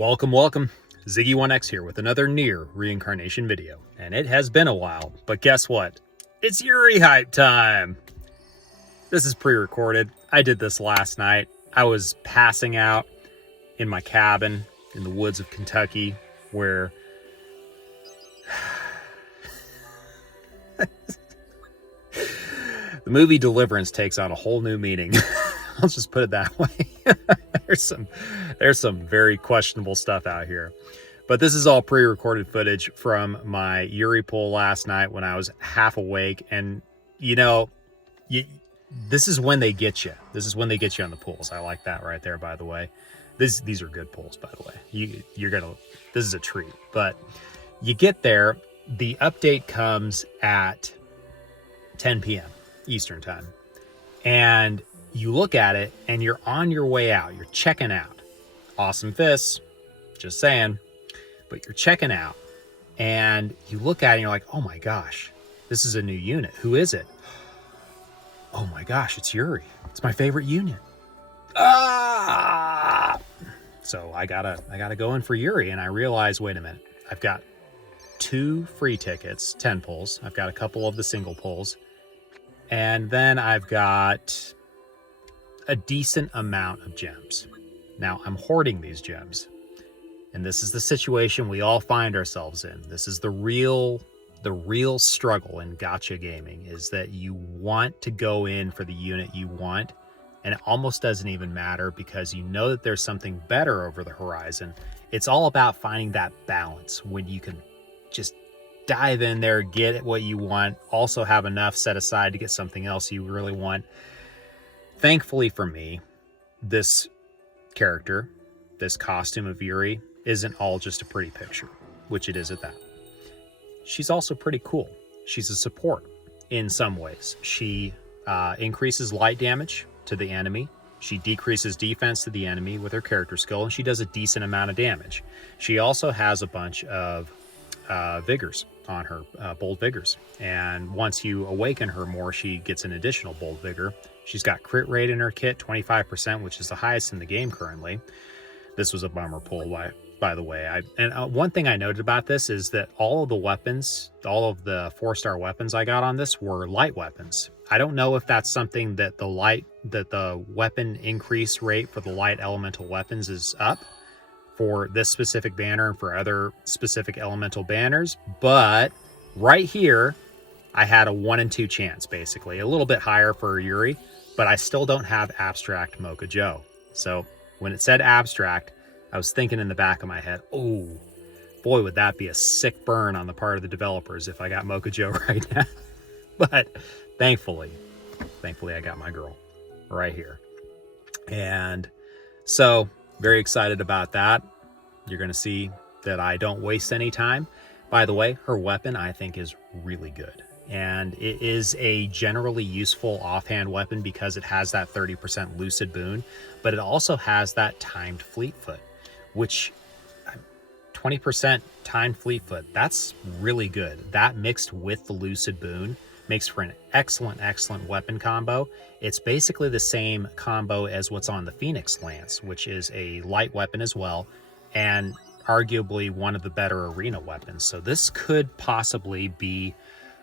Welcome. Ziggy1X here with another Nier reincarnation video. And it has been a while, but guess what? It's Yurie hype time! This is pre-recorded. I did this last night. I was passing out in my cabin in the woods of Kentucky where... the movie Deliverance takes on a whole new meaning. I'll just put it that way. There's some very questionable stuff out here. But this is all pre-recorded footage from my Yurie pool last night when I was half awake. And, you know, this is when they get you. This is when they get you on the pools. I like that right there, by the way. These are good pools, by the way. This is a treat. But you get there, the update comes at 10 p.m. Eastern time. And you look at it and you're on your way out. You're checking out. Awesome fists. Just saying. But you're checking out. And you look at it and you're like, oh my gosh, this is a new unit. Who is it? Oh my gosh, it's Yurie. It's my favorite unit. Ah! So I gotta go in for Yurie. And I realize, wait a minute. I've got 2 free tickets, 10 pulls. I've got a couple of the single pulls. And then I've got a decent amount of gems. Now I'm hoarding these gems. And this is the situation we all find ourselves in. This is the real struggle in gacha gaming, is that you want to go in for the unit you want, and it almost doesn't even matter because you know that there's something better over the horizon. It's all about finding that balance when you can just dive in there, get what you want, also have enough set aside to get something else you really want. Thankfully for me, this character, this costume of Yurie, isn't all just a pretty picture, which it is at that. She's also pretty cool. She's a support in some ways. She increases light damage to the enemy. She decreases defense to the enemy with her character skill, and she does a decent amount of damage. She also has a bunch of vigors on her, bold vigors. And once you awaken her more, she gets an additional bold vigor. She's got crit rate in her kit, 25%, which is the highest in the game currently. This was a bummer pull, by the way. One thing I noted about this is that all of the weapons, all of the 4-star weapons I got on this were light weapons. I don't know if that's something that the weapon increase rate for the light elemental weapons is up for this specific banner and for other specific elemental banners, but right here I had a 1 in 2 chance, basically a little bit higher for Yurie, but I still don't have abstract Mocha Joe. So when it said abstract, I was thinking in the back of my head, oh boy, would that be a sick burn on the part of the developers if I got Mocha Joe right now. But thankfully I got my girl right here. And so very excited about that. You're going to see that I don't waste any time. By the way, her weapon I think is really good. And it is a generally useful offhand weapon because it has that 30% lucid boon, but it also has that timed fleet foot, which 20% timed fleet foot, that's really good. That mixed with the lucid boon makes for an excellent weapon combo. It's basically the same combo as what's on the Phoenix Lance, which is a light weapon as well, and arguably one of the better arena weapons. So this could possibly be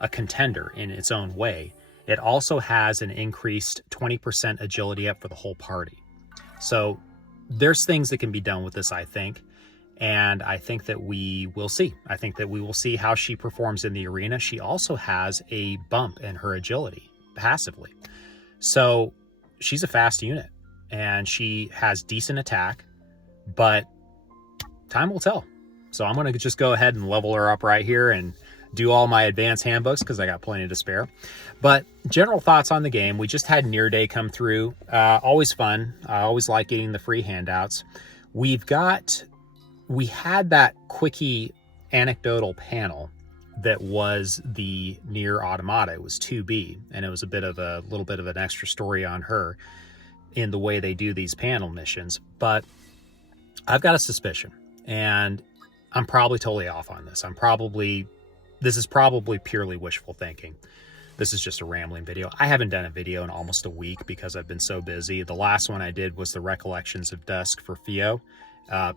a contender in its own way. It also has an increased 20% agility up for the whole party. So there's things that can be done with this, I think. And I think that we will see. I think that we will see how she performs in the arena. She also has a bump in her agility passively. So she's a fast unit and she has decent attack, but time will tell. So I'm going to just go ahead and level her up right here and do all my advanced handbooks because I got plenty to spare. But general thoughts on the game. We just had Nier Day come through. Always fun. I always like getting the free handouts. We had that quickie anecdotal panel that was the Nier Automata. It was 2B, and it was a little bit of an extra story on her in the way they do these panel missions. But I've got a suspicion, and I'm probably totally off on this. This is probably purely wishful thinking. This is just a rambling video. I haven't done a video in almost a week because I've been so busy. The last one I did was the Recollections of Dusk for Fio,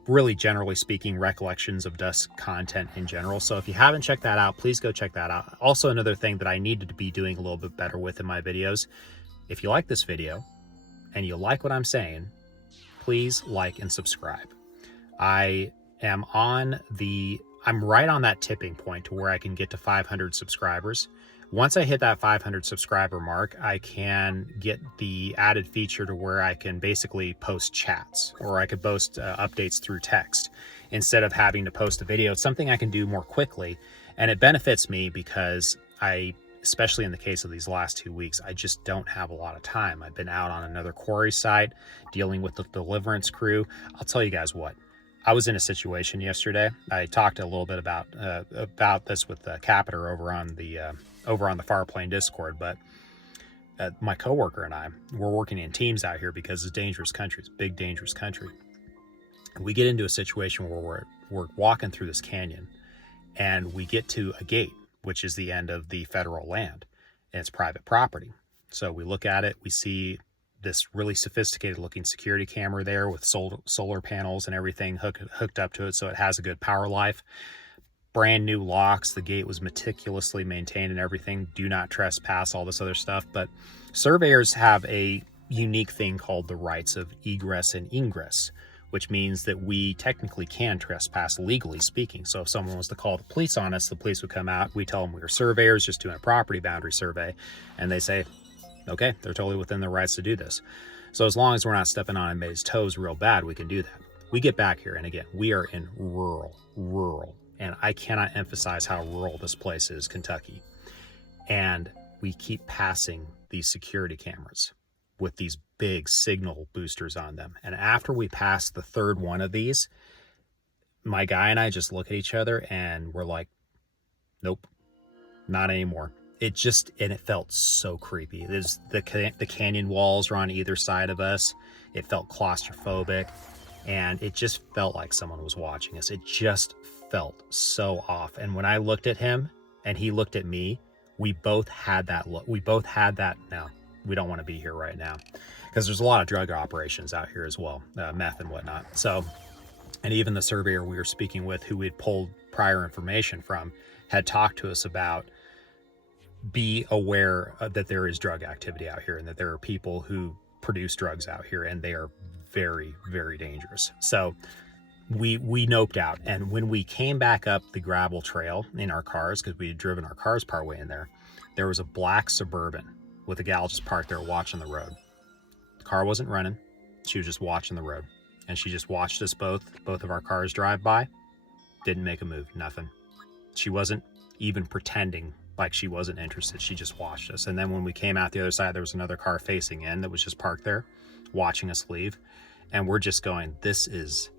Really, generally speaking, recollections of dusk content in general. So if you haven't checked that out, please go check that out. Also, another thing that I needed to be doing a little bit better with in my videos, if you like this video and you like what I'm saying, please like and subscribe. I'm right on that tipping point to where I can get to 500 subscribers. Once I hit that 500 subscriber mark, I can get the added feature to where I can basically post chats, or I could post updates through text instead of having to post a video. It's something I can do more quickly, and it benefits me because especially in the case of these last 2 weeks, I just don't have a lot of time. I've been out on another quarry site dealing with the Deliverance crew. I'll tell you guys what. I was in a situation yesterday. I talked a little bit about this with Capiter over on the Farplane Discord, but my coworker and I, we're working in teams out here because it's dangerous country. It's a big, dangerous country. And we get into a situation where we're walking through this canyon, and we get to a gate, which is the end of the federal land, and it's private property. So we look at it, we see this really sophisticated looking security camera there with solar panels and everything hooked up to it, so it has a good power life. Brand new locks. The gate was meticulously maintained and everything. Do not trespass, all this other stuff. But surveyors have a unique thing called the rights of egress and ingress, which means that we technically can trespass, legally speaking. So if someone was to call the police on us, the police would come out. We tell them we were surveyors just doing a property boundary survey, and they say, okay, they're totally within their rights to do this. So as long as we're not stepping on anybody's toes real bad, we can do that. We get back here, and again, we are in rural, and I cannot emphasize how rural this place is, Kentucky. And we keep passing these security cameras with these big signal boosters on them. And after we pass the third one of these, my guy and I just look at each other and we're like, nope, not anymore. It felt so creepy. There's the canyon walls are on either side of us. It felt claustrophobic, and it just felt like someone was watching us. It just felt so off. And when I looked at him and he looked at me, we both had that look. We both had that, no, we don't want to be here right now, because there's a lot of drug operations out here as well, meth and whatnot. So, and even the surveyor we were speaking with, who we'd pulled prior information from, had talked to us about, be aware that there is drug activity out here and that there are people who produce drugs out here, and they are very, very dangerous. So we noped out. And when we came back up the gravel trail in our cars, because we had driven our cars part way in there was a black Suburban with a gal just parked there watching the road. The car wasn't running. She was just watching the road. And she just watched us both of our cars drive by. Didn't make a move, nothing. She wasn't even pretending like she wasn't interested. She just watched us. And then when we came out the other side, there was another car facing in that was just parked there watching us leave. And we're just going, this is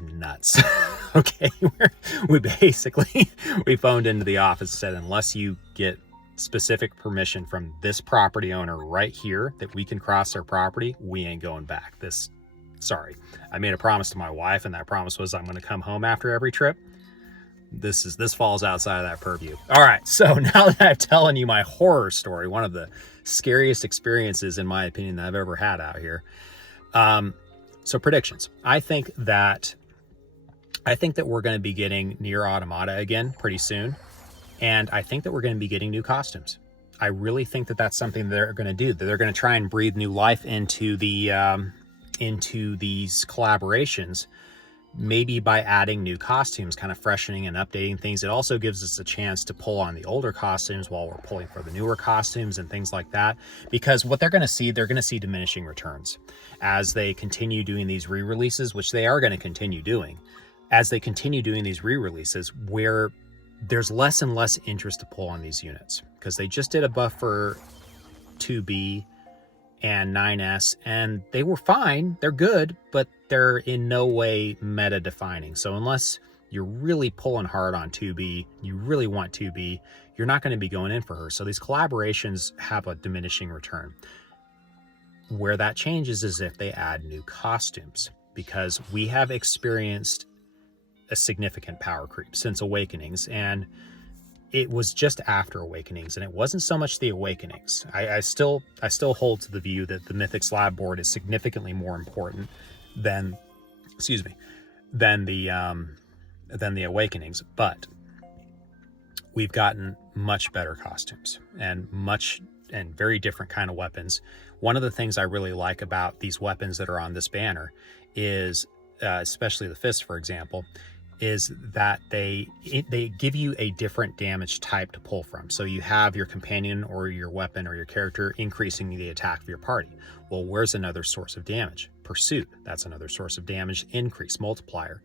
nuts. Okay. We phoned into the office and said, unless you get specific permission from this property owner right here that we can cross their property, we ain't going back. Sorry. I made a promise to my wife, and that promise was I'm going to come home after every trip. This falls outside of that purview. All right, so now that I'm telling you my horror story, one of the scariest experiences, in my opinion, that I've ever had out here. So predictions. I think that we're going to be getting Nier Automata again pretty soon, and I think that we're going to be getting new costumes. I really think that that's something they're going to do. That they're going to try and breathe new life into these collaborations. Maybe by adding new costumes, kind of freshening and updating things. It also gives us a chance to pull on the older costumes while we're pulling for the newer costumes and things like that. Because what they're going to see diminishing returns as they continue doing these re-releases, which they are going to continue doing. As they continue doing these re-releases, where there's less and less interest to pull on these units. Because they just did a buff for 2B and 9S, and they were fine. They're good, but they're in no way meta defining. So unless you're really pulling hard on 2B, you really want 2B, you're not going to be going in for her. So these collaborations have a diminishing return. Where that changes is if they add new costumes, because we have experienced a significant power creep since Awakenings, and it was just after Awakenings, and it wasn't so much the Awakenings. I still hold to the view that the Mythic Slab board is significantly more important than excuse me, than the Awakenings, but we've gotten much better costumes and very different kind of weapons. One of the things I really like about these weapons that are on this banner is, especially the fist, for example, is that they give you a different damage type to pull from. So you have your companion or your weapon or your character increasing the attack of your party. Well, where's another source of damage? Pursuit, that's another source of damage increase, multiplier.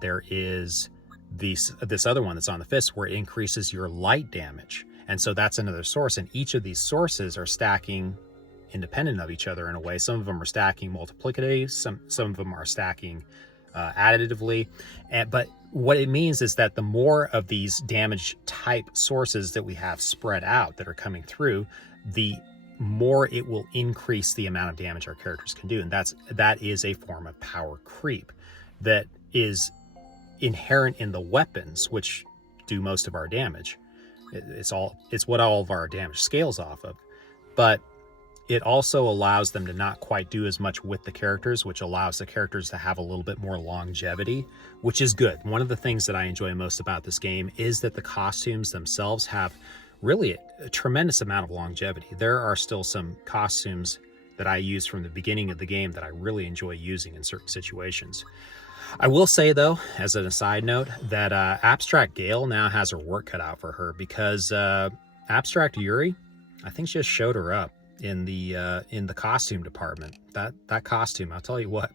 There is this other one that's on the fist where it increases your light damage. And so that's another source. And each of these sources are stacking independent of each other in a way. Some of them are stacking multiplicatively, some of them are stacking additively. But what it means is that the more of these damage type sources that we have spread out that are coming through, the more it will increase the amount of damage our characters can do. And that is a form of power creep that is inherent in the weapons, which do most of our damage. It's what all of our damage scales off of. But it also allows them to not quite do as much with the characters, which allows the characters to have a little bit more longevity, which is good. One of the things that I enjoy most about this game is that the costumes themselves have really a tremendous amount of longevity. There are still some costumes that I use from the beginning of the game that I really enjoy using in certain situations. I will say, though, as an aside note, that Abstract Gale now has her work cut out for her, because Abstract Yurie, I think, just showed her up in the costume department. That costume, I'll tell you what.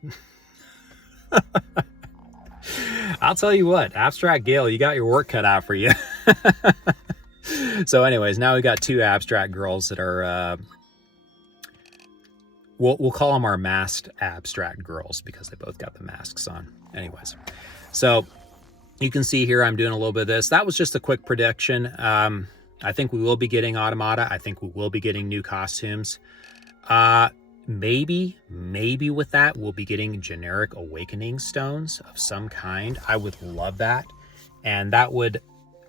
I'll tell you what, Abstract Gale, you got your work cut out for you. So anyways, now we got two abstract girls that are we'll call them our masked abstract girls because they both got the masks on. Anyways, so you can see here I'm doing a little bit of this. That was just a quick prediction. I think we will be getting automata. I think we will be getting new costumes. Maybe with that, we'll be getting generic awakening stones of some kind. I would love that. And that would,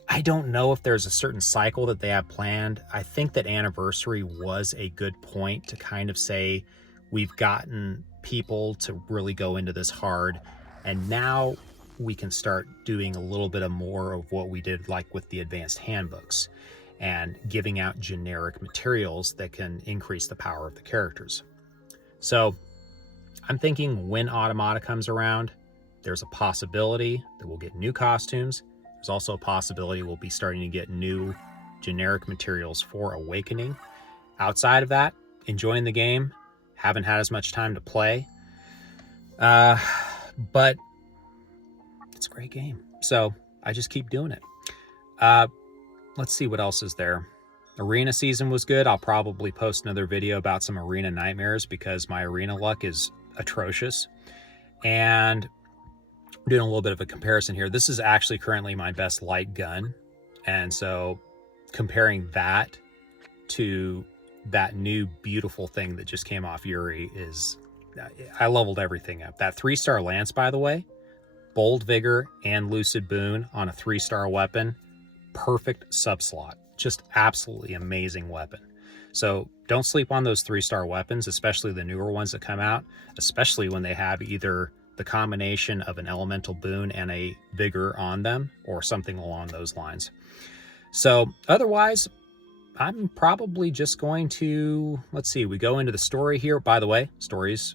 I don't know if there's a certain cycle that they have planned. I think that Anniversary was a good point to kind of say, we've gotten people to really go into this hard. And now we can start doing a little bit of more of what we did like with the advanced handbooks and giving out generic materials that can increase the power of the characters. So I'm thinking when Automata comes around, there's a possibility that we'll get new costumes. There's also a possibility we'll be starting to get new generic materials for Awakening. Outside of that, enjoying the game. Haven't had as much time to play. But it's a great game. So I just keep doing it. Let's see what else is there. Arena season was good. I'll probably post another video about some arena nightmares because my arena luck is atrocious. And I'm doing a little bit of a comparison here. This is actually currently my best light gun. And so comparing that to that new beautiful thing that just came off Yurie is, I leveled everything up. That 3-star lance, by the way, Bold Vigor and Lucid Boon on a 3-star weapon, perfect subslot. Just absolutely amazing weapon. So don't sleep on those 3-star weapons, especially the newer ones that come out, especially when they have either the combination of an elemental boon and a vigor on them or something along those lines. So otherwise, I'm probably just going to, let's see, we go into the story here. By the way, story's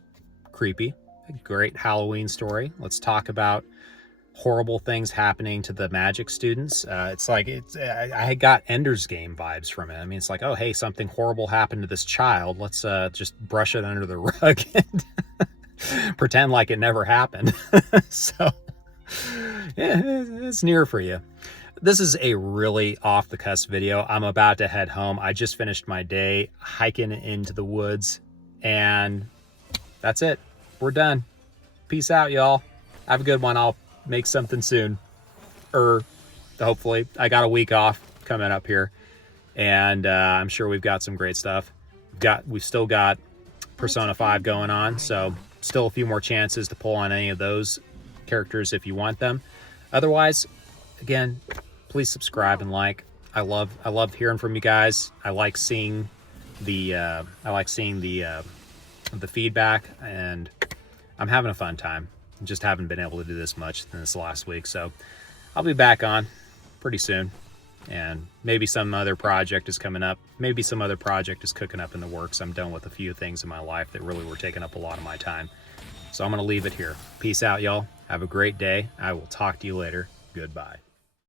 creepy. A great Halloween story. Let's talk about horrible things happening to the magic students. It's like, I got Ender's Game vibes from it. I mean, it's like, oh, hey, something horrible happened to this child. Let's just brush it under the rug and pretend like it never happened. So, yeah, it's Nier for you. This is a really off-the-cusp video. I'm about to head home. I just finished my day hiking into the woods, and that's it. We're done. Peace out, y'all. Have a good one. I'll make something soon. Hopefully. I got a week off coming up here, and I'm sure we've got some great stuff. We've still got Persona 5 going on, so still a few more chances to pull on any of those characters if you want them. Otherwise, again, please subscribe and like. I love hearing from you guys. I like seeing the feedback, and I'm having a fun time. Just haven't been able to do this much in this last week. So I'll be back on pretty soon. And maybe some other project is coming up. Maybe some other project is cooking up in the works. I'm done with a few things in my life that really were taking up a lot of my time. So I'm going to leave it here. Peace out, y'all. Have a great day. I will talk to you later. Goodbye.